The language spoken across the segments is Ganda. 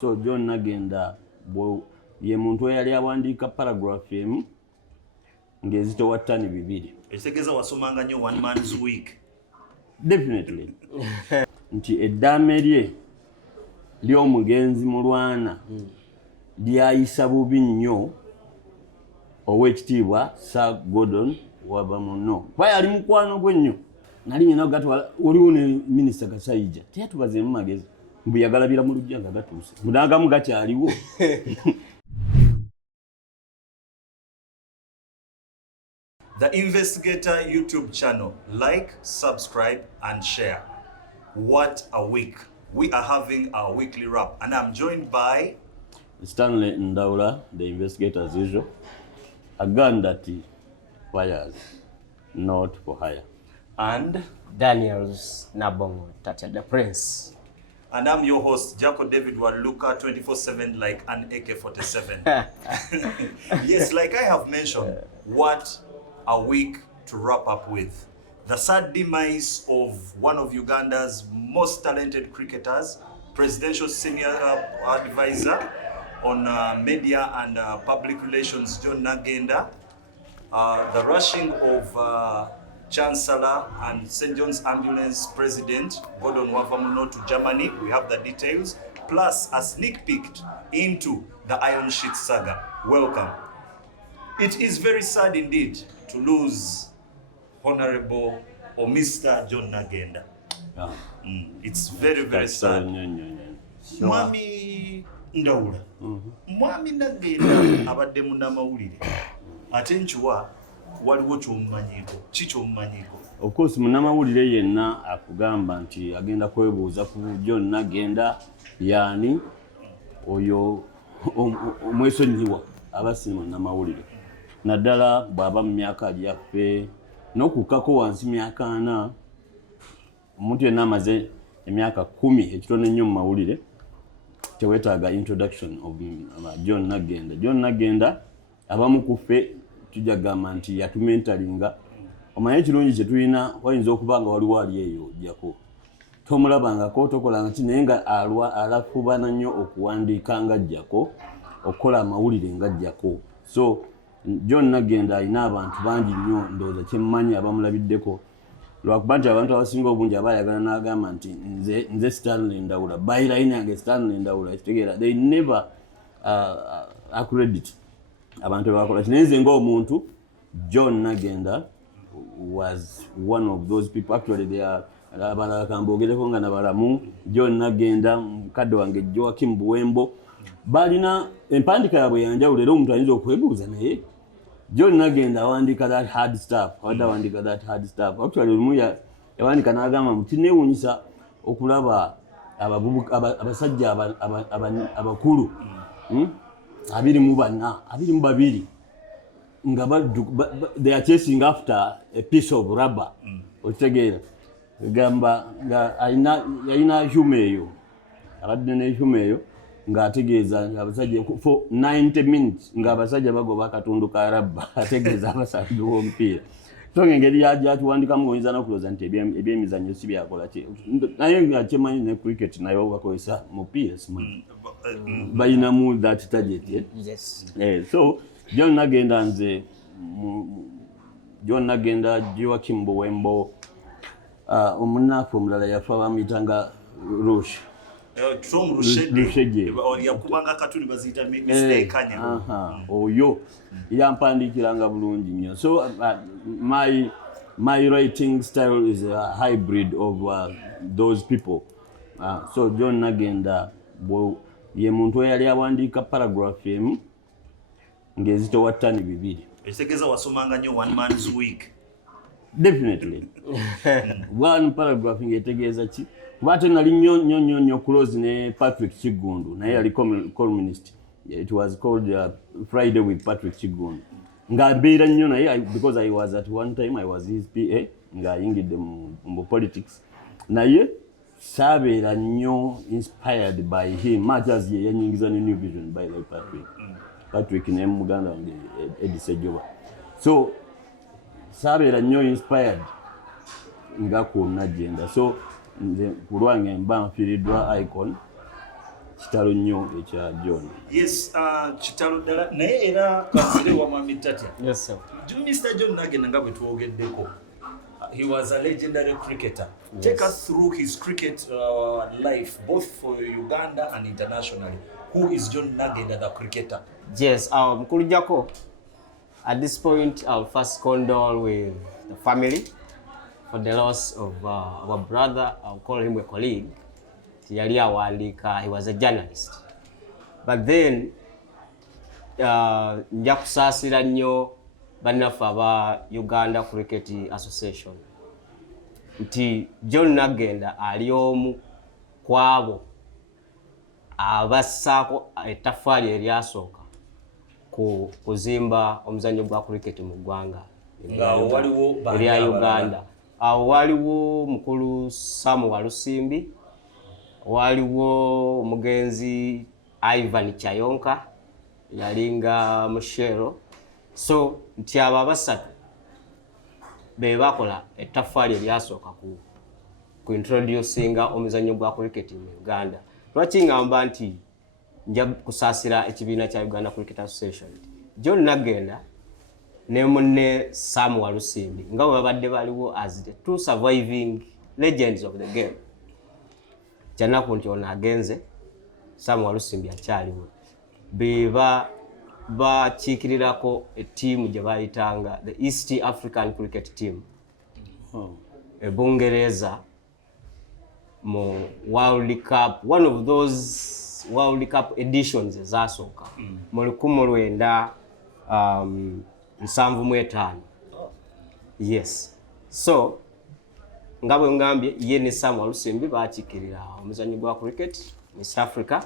So John Nagenda ye muntu eyali awandiika paragraph emu ng'ezitowa ttani 2. Ekitegeza wasomanga nnyo one man's week. Definitely. Nti eddaame lye ly'omugenzi Mulwana lyayisa bubi nnyo ow'ekitiibwa Sir Gordon Wavamunno. Kuba yali mukwano gwe nnyo. Nali nyina gatwala oliwo ne Minisita Kasayija teyatubazeemu magezi. Mbu yagalabira mu lujja nga gatuuse. Munagamu gakyaliwo. The Investigator YouTube channel. Like, subscribe, and share. What a week. We are having our weekly wrap, and I'm joined by Stanley Ndaula, the investigator as usual. A gun that fires, not for hire. And Daniel's Nabongo, Tata the Prince. And I'm your host, Jaco David Waluka, 24/7 like an AK-47. Yes, like I have mentioned, what a week to wrap up with. The sad demise of one of Uganda's most talented cricketers, presidential senior advisor on media and public relations, John Nagenda. The rushing of Chancellor and St. John's Ambulance President Gordon Wavamunno to Germany. We have the details, plus a sneak peek into the Iron Sheet saga. Welcome. It is very sad indeed to lose Honorable or Mr. John Nagenda. It's very, very sad. Mwami Ndaula. Mwami Nagenda abadde munnamawulire. Ate nchuwa waliwo ky'omumanyiko. Ki ky'omumanyiko? Of course munnamawulire yenna akugamba nti agenda kwebuuza ku John Nagenda yani oyo omwesonyiwa abasi munnamawulire. Naddala bw'aba mu myaka lyaffe n'okukkako wansi myaka 4 omuntu yenna amaze emyaka 10 ekitono ennyo mu mawulire teweetaaga introduction of John Nagenda. John Nagenda abamu ku ffe tujja gamba nti yatumentalinga. Omanyi ekirungi kye tulina wayinza okuba nga waliwo ali eyo ojjako tomulabangako tokolanga ki naye nga alafubana nnyo okuwandiika nga ajjako okukola amawulire nga ajjako. So John Nagenda alina abantu bangi nnyo ndowooza kyemmanyi abamulabiddeko lwakuba nti abantu abasinga obungi abayagala n'agamba nti nze Stanley Ndaula byline yange Stanley Ndaula ekitegeera they never accredit abantu bakola kinaye nze ng'omuntu John Nagenda was one of those people. Actually they are abalala kambogereko nga nabalamu. John Nagenda mukadde wange Joakim Buwembo balina empandika yaabwe yanjawulo era omuntu ayinza okwebuuza naye John Nagenda awandiika that hard stuff. Awandiika that hard stuff. Actually olumu yawandiika n'agamba nti neewuunyisa okulaba abasajja abakulu 24 nga they are chasing after a piece of rubber. Okitegeera gamba nga yalina hyuma eyo abadde ne hyuma eyo ng'ategeeza abasajja for 90 minutes ng'abasajja bagoba akatundu ka rubber ategeeza abasambi b'omupiira. So ngeri yatuwandikamu oyinza n'okulooza nti ebyemizannyo si byakola ki naye nga kyemanyi ne cricket nayo bakozesa mupiira simanyi balinamu that target. Yes. So John Nagenda nze John Nagenda Joakim Buwembo omunafu omulala yafa bamuyitanga Ruched. From Ruched. Yakubanga katuli baziyita mistake kanya. Oyo yampandiikiranga bulungi nnyo. So my writing style is a hybrid of those people. So John Nagenda ye muntu eyali awandiika paragraph emu ng'ezitowa ttani 2. Ekitegeza wasomanga nnyo one man's week. Definitely. One paragraph ng'etegeeza ki kuba ate nali nnyo close ne Patrick Kigundu naye yali columnist. It was called Friday with Patrick Kigundu nga mbeera nnyo naye because I was at one time I was his PA ng'ayingidde mu politics naye sabeera nnyo inspired by him much as ye yanyingiza ne New Vision by the Patrick ne muganda wange Edisejoba. So sabeera nnyo inspired nga ku Nagenda. So nze kulwange mba nfiiriddwa icon kitalo nnyo ekya John. Yes, kitalo ddala naye era kanzire wa Mwami Tatya. Yes, sir. Mr. John Nagenda nga bwe twogeddeko. He was a legendary cricketer. Yes. Take us through his cricket life, both for Uganda and internationally. Who is John Nagenda, the cricketer? Yes, Mkulujako, at this point, I'll first condole with the family for the loss of our brother. I'll call him a colleague. He was a journalist. But then, nja kusaasira nnyo bannaffe aba Uganda Cricket Association nti John Nagenda ali omu kwabo abassaako ettaffaali eryasooka ku kuzimba omuzannyo gwa cricket mu ggwanga erya Uganda. Awo waliwo mukulu Samu Walusimbi, waliwo omugenzi Ivan Chayonka, yalinga Mushero. So nti abo abasatu be bakola ettaffaali eryasooka ku introducinga omuzannyo gwa cricket mu Uganda. Lwaki ngamba nti nja kusaasira ekibiina kya Uganda Cricket Association? John Nagenda ne munne Sam Walusimbi nga bwe babadde baliwo as the two surviving legends of the game. Kyanaku nti ono agenze, Sam Walusimbi akyaliwo. Beba bakiikirirako ettiimu gye bayitanga the East African Cricket Team. Ebungereza mu World Cup, one of those World Cup editions ezasooka mu 1975. Yes. So nga bwe ngambye ye ne Sam Walusimbi bakiikirira omuzannyo gwa cricket mu East Africa.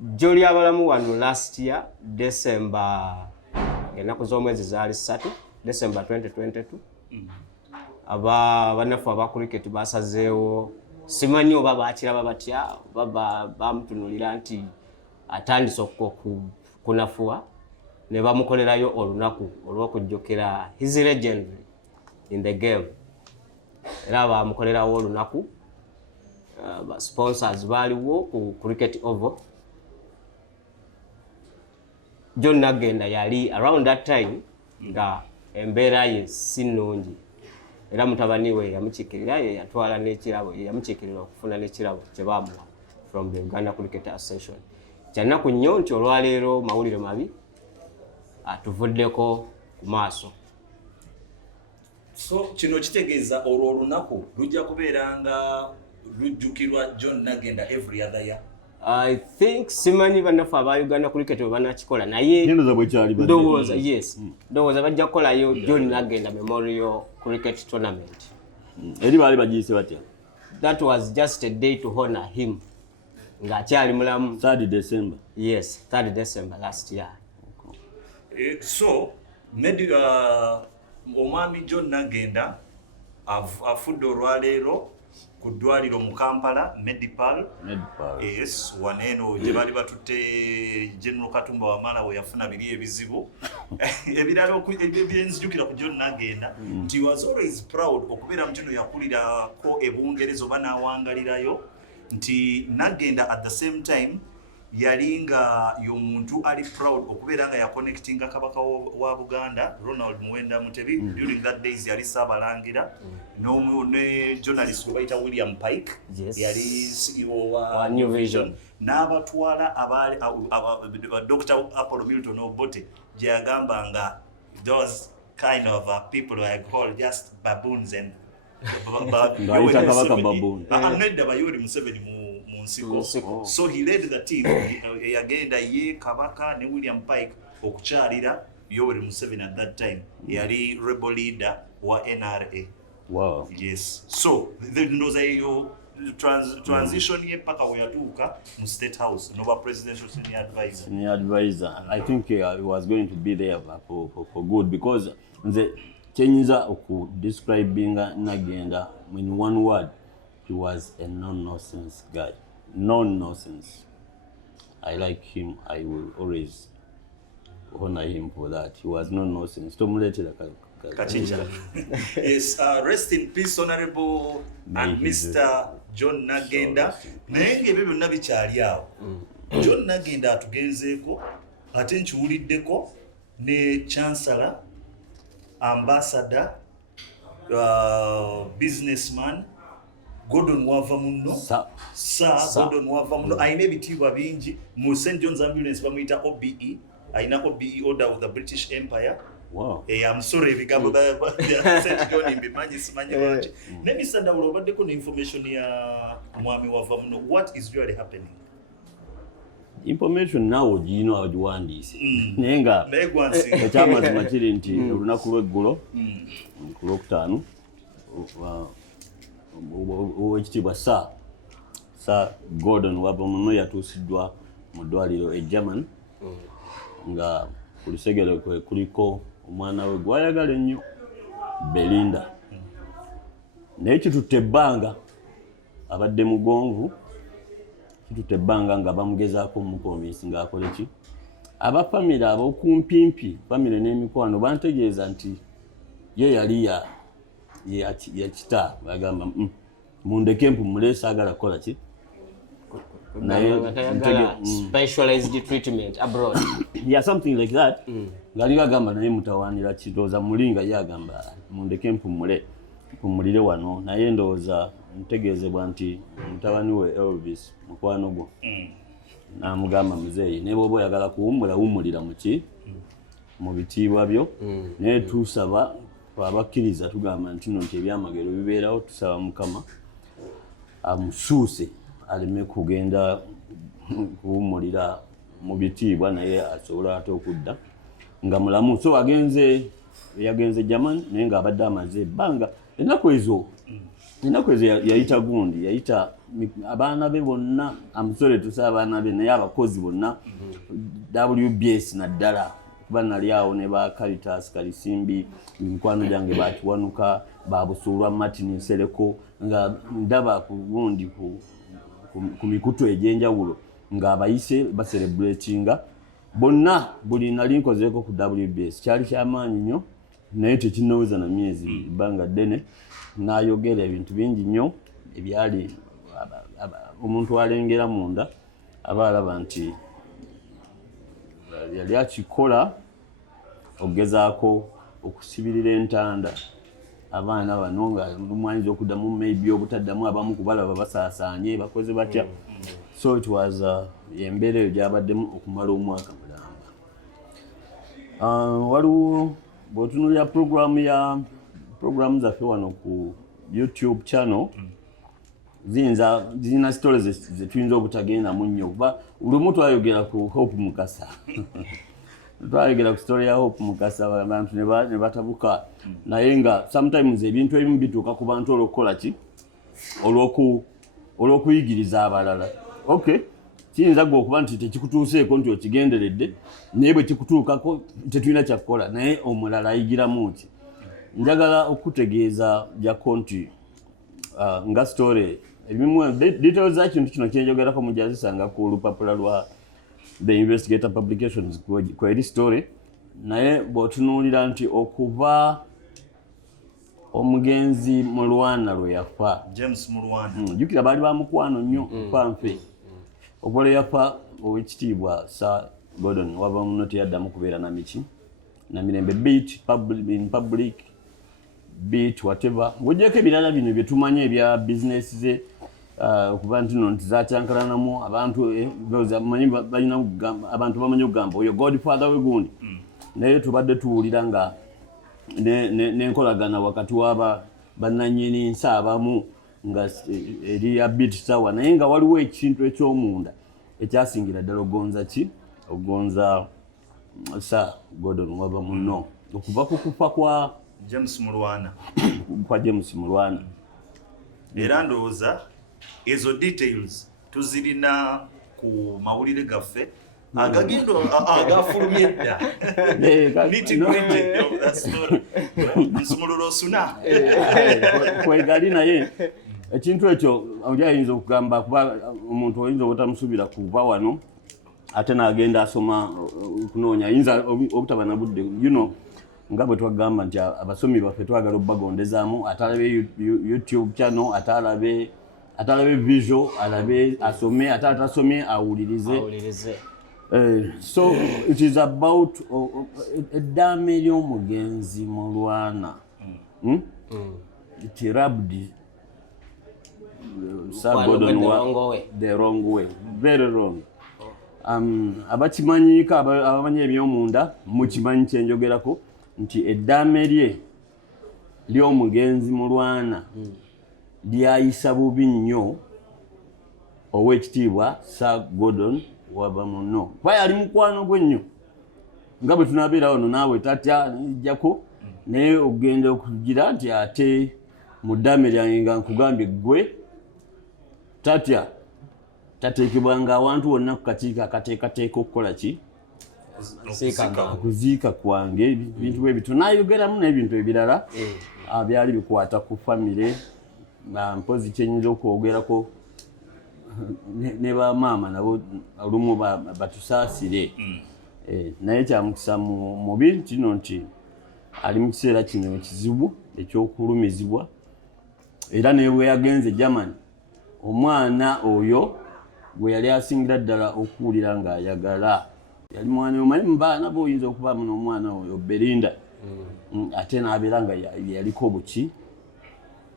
Joli abalamu wano last year December ennaku z'omwezi zaali 3 December 2022. Bannaffe aba cricket basazeewo, simanyi oba baakiraba batya, bamutunulira nti atandise okunafuwa ne bamukolerayo olunaku olw'okujjukira his legendary in the game. Era bamukolerawo olunaku, sponsors baaliwo ku Cricket Oval. John Nagenda yali around that time nga embeera ye si nnungi. Era mutabani we yamukiikirira, ye yatwala n'ekirabo, yamukiikirira okufuna n'ekirabo kye baamuwa from the Uganda Cricket Association. Kyanaku nnyo nti olwaleero mawulire mabi atuvuddeko ku maaso. So kino kitegeeza olwo olunaku lujja kubeera nga lujjukirwa John Nagenda every other year. I think simanyi bannaffe aba Uganda Cricket bwe banakikola naye ndowooza, yes, ndowooza bajja kukolayo John Nagenda Memorial Cricket Tournament. Eri baali bagiyise batya? That was just a day to honor him ng'akyali mulamu. 3rd December. Yes, 3rd December last year. So maybe omwami John Nagenda afudde olwaleero ku ddwaliro mu Kampala Medipal. Yes, waneeno gye bali batutte General Katumba Wamala we yafuna biri ebizibu. Ebirala ebyenzijukira ku John Nagenda nti he was always proud okubeera mu kino yakulirako Ebungereza oba n'awangalirayo, nti Nagenda at the same time yalinga y'omuntu ali proud okubeera nga yaconnectinga kabaka wa Buganda Ronald Muwenda Mutebi. During that days yali Saabalangira ne journalist we bayita William Pike. Yes. Yali CEO wa New Vision. N'abatwala abali Dr. Apollo Milton Obote gye yagambanga those kind of people were called just baboons and Bayita kabaka baboon. Nedda Bayoweri Museveni mu nsiko. So he led the team yagenda ye Kabaka ne William Pike okukyalira Yoweri Museveni at that time. Yali rebel leader wa NRA. Wow. Yes. So ndoza eyo transition ye paka we yatuuka mu State House nova presidential senior advisor. Senior advisor. I think he was going to be there for good because the kyenyiza oku describing Nagenda in one word, he was a non-nonsense guy. Non-nonsense. I like him. I will always honor him for that. He was non-nonsense. Kachinja. Yes, rest in peace, Honorable and Mr. John Nagenda naye ng'ebyo byonna bikyali awo. John Nagenda atugenzeeko ate nkiwuliddeko ne Chancellor, Ambassador, businessman Gordon Wavamunno, Gordon Wavamunno ayina ebitiibwa bingi mu St. John's Ambulance bamuyita OBE, ayina OBE Order of the British Empire. Wow. I'm sorry ebigambo St. John mbimanyi simanyi lwaki. Ne Mr. Ndawulo obaddeko ne-information ya mwami Wavamunno. What is really happening? Information nawe ogiyina ogiwandiise naye nga ekyamazima kiri nti olunaku lw'eggulo ku Lwokutaano owekitiibwa Sir Gordon Wavamunno yatuusiddwa mu ddwaliro e German nga ku lusegere kwe kuliko omwana we gwayagala ennyo Belinda. Naye kitutte ebbanga abadde mugonvu, kitutte ebbanga nga bamugezaako omukoomesi ng'akole ki. Abafamire ab'okumpimpi famire n'emikwano bantegeeza nti ye yali ya kita bagamba mundeke mpumule saagala kukola ki specialized treatment abroad. Yeah, something like that. Ngali bagamba naye mutawanira kidoza mulinga yagamba mundeke mpumulire wano naye ndowooza ntegeezebwa nti mutabani we Elvis mukwano gwo n'amugamba muzeeyi ne bw'oba oyagala kuwummulira mu bitiibwa byo naye tusaba abakkiriza tugamba nti nno nti ebyamagero bibeerawo tusaba Mukama amusuuse aleme kugenda kuwummulira mu bitiibwa naye asobola ate okudda nga mulamu. So yagenze German naye ng'abadde amaze ebbanga. Ennaku ezo yayita gundi, yayita abaana be bonna, amusole tusa abaana be naye abakozi bonna WBS naddala kuba nali awo ne ba Caritas Kalisimbi, mikwano gyange bakiwanuka, babusulwa Martin Nsereko nga ndaba ku gundi ku mikutu egy'enjawulo ng'abayise baselebratinga bonna. Buli nali nkozeeko ku WBS kyali kyamaanyi nnyo naye tekinnoweza na myezi bbanga ddene. N'ayogera ebintu bingi nnyo ebyali omuntu alengera munda aba alaba nti yali akikola okugezaako okusibirira entanda abaana bano nga lumwanyiza okuddamu maybe obutaddamu abamu kubalaba basaasaanye bakoze batya. So it was embeera eyo gyabaddemu okumala omwaka mulamba. Waliwo bw'otunuulira programu zaffe wano ku YouTube channel zirina stories zetuyinza obutagendamu nnyo kuba lumu twayogera ku Hope Mukasa twayogera ku story ya Hope Mukasa abantu ne batabuka naye nga sometimes ebintu ebimu bituuka ku bantu olw'okukola ki olw'okuyigiriza abalala. Okay, kiyinza gwe okuba nti tekikutuuseeko nti okigenderedde naye bwe kikutuukako tetulina kyakukola naye omulala ayigiramu ki. Njagala okutegeeza jako nti nga story ebimu details za kintu kino kyenjogerako mujazisanga ku lupapula lwa The Investigator Publications kweri story naye bw'otunuulira nti okuva omugenzi Mulwana lwe yafa, James Mulwana jjukira baali bamukwano nnyo fanfe obwole yafa owekitiibwa Sir Gordon Wavamunno teyaddamu kubeera na miki na mirembe beat in public beat whatever ng'ogyeko ebirala bino bye tumanye ebya business ze okuba nti no nti zakyankalanamu abantu balina abantu bamanyi okugamba oyo Godfather we gundi naye tubadde tuwulira nga n'enkolagana wakati w'aba bannannyini nsi abamu nga eri ya beat sawa naye nga waliwo ekintu eky'omunda ekyasingira ddala ogonza Sir Gordon Wavamunno okuva ku kufa kwa James Mulwana era ndowooza ezo details tuzirina ku mawulire gaffe agagendo agafulumye dda nitty-gritty of that story. Nsumulula osuna kwegali naye ekintu ekyo oli ayinza okugamba kuba omuntu oyinza obutamusuubira kuva wano ate n'agenda asoma okunoonya ayinza obutaba na budde nga bwe twagamba nti abasomi baffe twagala obbagondezaamu ate alabe YouTube channel ate alabe atalabe visual alabe asome atasome awulirize. So it is about eddaame ly'omugenzi Mulwana. It rubbed Sir Gordon the wrong way, very wrong. Abakimanyika abamanyi eby'omunda mukimanyi kyenjogerako nti eddaame lye ly'omugenzi Mulwana lyayisa bubi nnyo ow'ekitiibwa Sir Gordon Wavamunno. Kuba yali mukwano gwe nnyo nga bwe tunaabeera wano naawe tatya nijjako naye ogenda okugira nti ate mu ddaame lyange nga nkugambye ggwe tatya tateekebwanga awantu wonna ku kakiiko akateekateeka okukola ki okuziika kwange ebintu bwe bityo naayogeramu n'ebintu ebirala byali bikwata ku famire mpozi kyenyinza okwogerako ne bamaama nabo olumu batusaasire naye kyamukisa mubi kino nti ali mu kiseera kino ekizibu ekyokulumizibwa era ne bwe yagenze Germany omwana oyo gwe yali asingira ddala okuwulira ng'ayagala yali mwana omanyi mu baana b'oyinza okubaamu n'omwana oyo Belinda ate n'abeera nga yaliko buki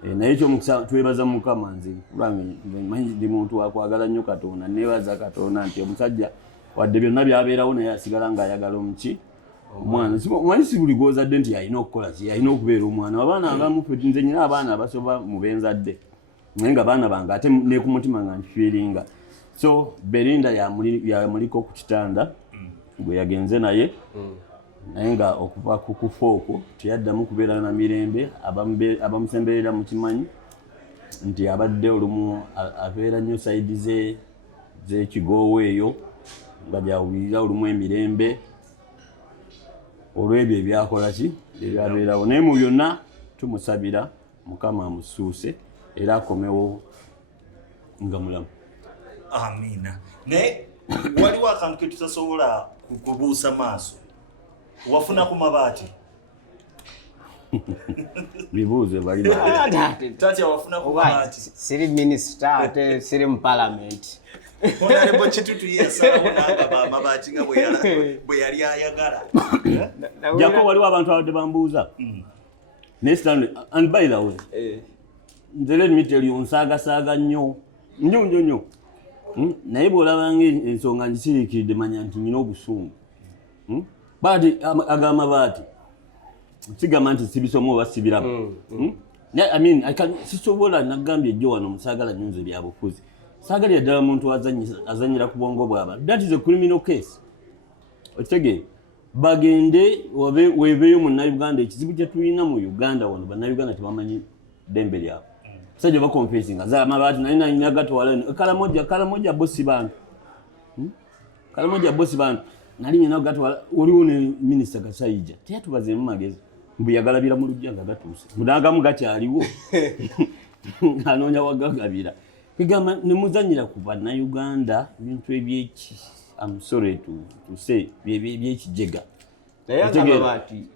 naye ekyomukisa twebaza Mukama nze kulange manyi ndi muntu wakwagala nnyo Katonda neebaza Katonda nti omusajja wadde byonna byabeerawo naye asigala ng'ayagala omuki omwana manyi si buli gw'ozadde nti yalina okukola ki yalina okubeera omwana abaana abamu nze nyina abaana abasoba mu benzadde naye nga baana bange ate ne ku mutima nga nkifiiringa so Belinda yamuliko ku kitanda gwe yagenze naye naye nga okuva ku kufa okwo teyaddamu kubeera na mirembe abamusemberera mu kimanyi nti abadde olumu abeera nnyo sayidi z'ekigoowo eyo nga byawulirira olumu emirembe olw'ebyo ebyakola ki ebyabeerawo naye mu byonna tumusabira Mukama amusuuse era akomewo nga mulamu. Amina. Naye waliwo akantu ke tutasobola kubuusa maaso wafuna ku mabaati bibuuze balina tatya wafuna ku mabaati siri minister ate siri mu parliament Honorable Kitutu yesawo n'agaba amabaati nga bwe yali ayagala jako waliwo abantu abadde bambuuza and by the way nze let me tell you nsaagasaaga nnyo naye bw'olabanga ensonga ngisiriikiridde manya nti nina obusungu baati agamabaati sigamba nti sibisoma oba sibiraba sisobola nagambye ejjo wano musaagala nnyo nze byabufuzi saagalira ddala muntu azanyira ku bwongo bw'abantu that is a criminal case okitegeere bagende weebeeyo munnayuganda ekizibu kye tulina mu Uganda wano bannayuganda tebamanyi ddembe lyabwe sajja bakonfesinga za amabaati nalina gatwala kalamoja bosi bantu kalamoja bosi bantu nali nyina gatwala oliwo ne minisita Kasayija teyatubazeemu magezi mbu yagalabira mu lujja nga gatuuse munagamu gakyaliwo anoonya wagagabira kigamba ne muzanyira ku bannayuganda ebintu ebyeki I'm sorry to say byekijega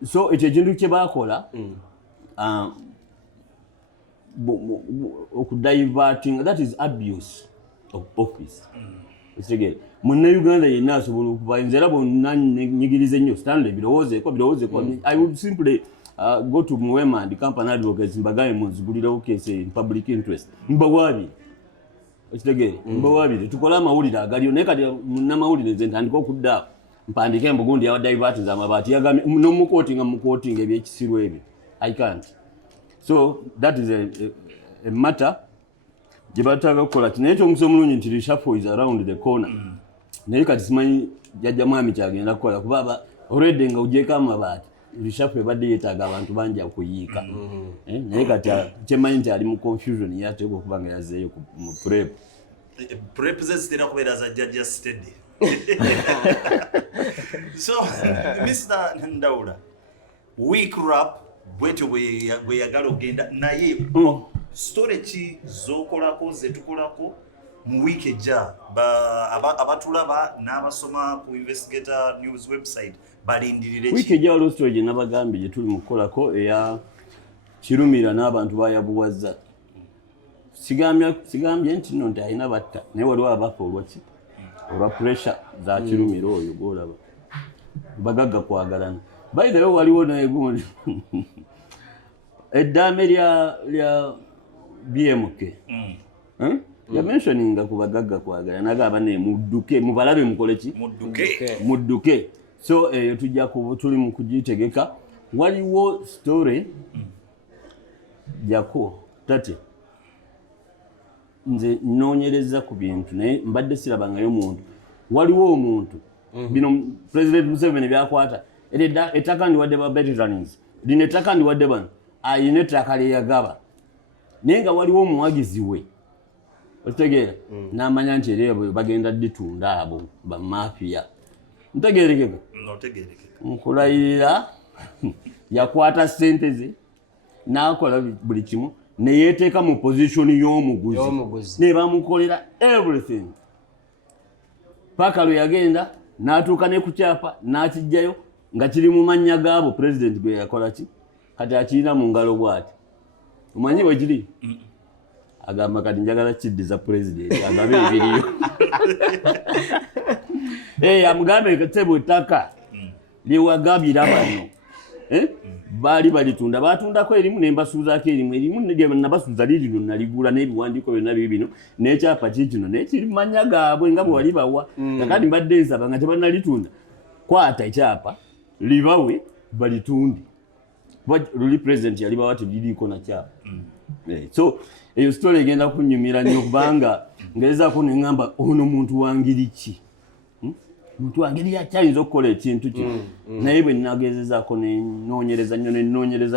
so ekyo ekintu kye baakola okudiverting that is abuse of office ekitegeera munnayuganda yenna asobola okuva nze era bonnanyigirize nnyo stanley birowoozeeko I would simply go to Mulwana and company advocates mbagaye munzigulirewo case in public interest mbawaabire ekitegeere mbawaabire tukole amawulire agaliyo naye kati munnamawulire nze ntandika okuddaawo mpandika embugundi yawadivertings amabaati yagambye nomukootinga ebyekisiru ebyo I can't. So that is a matter gye bataaga kukola ki naye kyomusa omulungi nti reshuffle is around the corner naye kati simanyi jjajja mwami kyagenda kukola kuba already nga ogyeko amabaati reshuffle ebadde yeetaaga abantu bangi okuyiika naye kati kyemanyi nti ali mu confusion yateeka okuba nga yazeeyo mu prep ze zitera kubeera za jjajja steady so Mr. Ndawula week wrap bwetyo bwe yagala ogenda naye story ki z'okolako zetukolako mu wiiki ejja abatulaba n'abasoma ku Investigator News website balindirire ki wiiki ejja waliwo story gye nabagambye gye tuli mu kukolako eya kirumira n'abantu bayabuwaza sigambye nti nno nti alina batta naye waliwo abafa olwa pressure za kirumira oyo gwolaba bagagga kwagalana by the way waliwo naye gundi eddaame lya BMK ya mentioninga ku bagagga kwagalana nagamba ne mudduke mubalabe mukole ki mudduke so tujja tuli mu kugitegeka waliwo story jako tate nze noonyereza ku bintu naye mbadde sirabangayo muntu waliwo omuntu bino President Museveni byakwata ettaka ndiwadde ba veterans lino ettaka ndiwadde bano ayina ettaka lyeyagaba naye nga waliwo omuwagizi we otegeera n'amanya nti era bagenda ditunda abo bamafiya ntegeerekeka nkulayirira yakwata ssente ze n'akola buli kimu neyeteeka mu pozitioni y'omuguzi ne bamukolera everything paka lwe yagenda n'atuuka ne ku kyapa n'akijjayo nga kiri mu mannya gaabo president gwe yakola ki kati akirina mu ngalo bw'ati omanyi bwe kiri agamba kati njagala kiddiza president agabe ebiriyo amugambe katebo ettaka lyewagabira bano baali balitunda batundako erimu nembasuuzaako erimu nabasuuza lirino naligula n'ebiwandiiko byonna bibino n'ekyapa kikino naye kiri mu mannya gaabwe nga bwe wali bawa kakati mbadde nsaba nga tebannalitunda kwata ekyapa libawe balitunde luli president yali bawa teliriiko na kyapa so eyo story egenda kunyumira nnyo kubanga ngezaako neŋŋamba ono muntu wangiri ki muntu wangeri yakyayinza okukola ekintu kino naye bwe nagezezaako nenoonyereza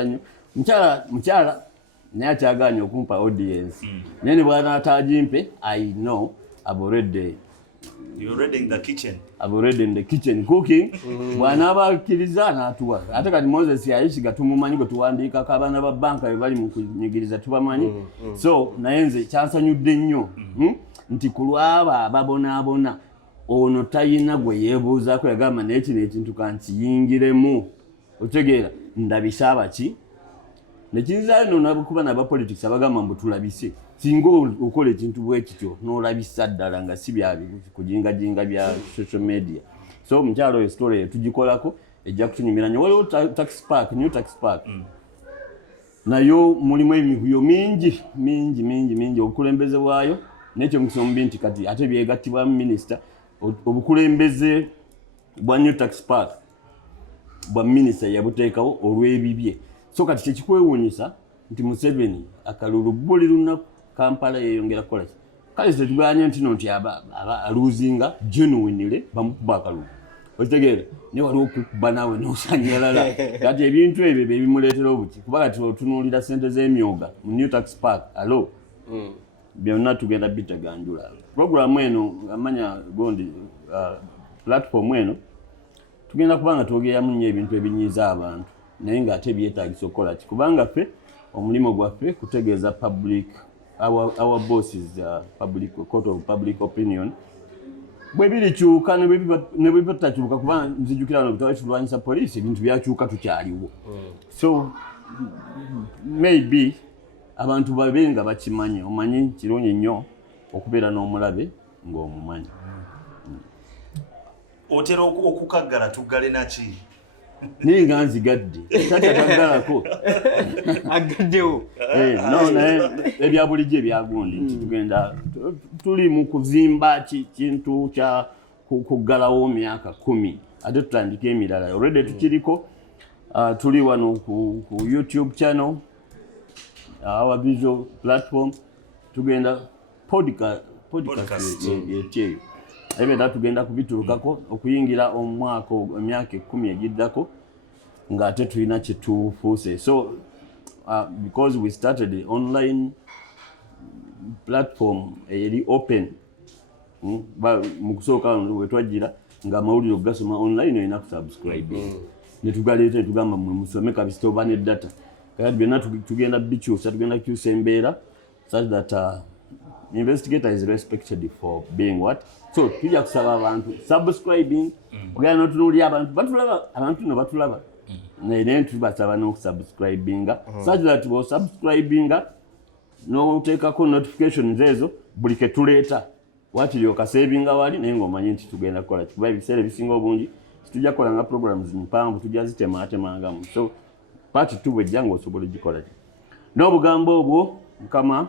nnyo mukyala naye akyagaanye okumpa audience naye ne bw'anaatagimpe I know I've already in the kitchen cooking bw'anaaba akkiriza n'atuwa ate kati Moses yayishiga tumumanyi gwe tuwandiikako abaana ba banka be bali mu kunyigiriza tubamanyi so naye nze kyansanyudde nnyo nti ku lwaba ababonaabona ono tayina gwe yeebuuzaako yagamba naye kino ekintu kankiyingiremu otegeera ndabise abaki nekiyinzayo nonakuba n'abapolitics abagamba mbu tulabise singa okola ekintu bwe kityo n'olabisa ddala nga si bya kujingajinga bya social media so mukyalo oyo story tugikolako ejja kutunyumira nnyo waliwo new tax park nayo mulimu emivuyo mingi obukulembeze bwayo nekyo musombi nti kati ate byegattibwamu minisita obukulembeze bwa new tax park bwa minisita yabuteekawo olw'ebibye so kati kyekikwewuunyisa nti Museveni akalulu buli lunaku Kampala yeyongera kukola ki kale tetuganye nti no nti aluzinga genuinely bamukuba akalulu okitegeera ne waliwo okukuba naawe n'osanyalala kati ebintu ebyo bebimuleetera obuki kuba kati otunuulira ssente z'emyoga mu new tax park alo byonna tugenda bitaganjula programu eno amanya gondi platform eno tugenda kubanga twogeramu nnyo ebintu ebinyiiza abantu naye ng'ate byetaagisa okukola ki kubanga ffe omulimu gwaffe kutegeeza public our bosses court of public opinion bwe birikyuka ne bwe bitakyuka kuba nzijukira wano bitawe tulwanyisa poliisi ebintu byakyuka tukyaliwo so maybe abantu babe nga bakimanyi omanyi kirungi nnyo okubeera n'omulabe ng'omumanyi otera okukaggala tuggale naki naye nga nzigadde takataggalako agaddewo naye ebya bulijjo ebyagundi nti tugenda tuli mu kuzimba kintu kya kuggalawo myaka 10 ate tutandika emirala already tukiriko tuli wano ku YouTube channel our visual platform tugenda podcast yetyeyo ebeda tugenda kubitulukako okuyingira omwaka emyaka 10 egiddako ng'ate tulina kyetufuuse so because we started the online platform eri open mu kusooka wetwajjira ng'amawulire ogasoma online olina kusubscribe netugaleeta netugamba musome kabisita oba ne data kati byonna tugenda bikyusa tugenda kukyusa embeera such that investigator is respected for being what so tujja kusaba abantu subscribing ogenda notunuulira abantu no batulaba naye tubasaba n'okusubscribinga such that bw'osubscribinga n'oteekako notifications ezo buli ke tuleeta waakiri okaseebinga wali naye ng'omanyi nti tugenda kukola kuba ebiseera ebisinga obungi tujja kukola nga programs mpanvu tujja ziteemaatemangamu so paati tu bwejja ng'osobola ogikola n'obugambo obwo mukama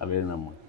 abeere nammwe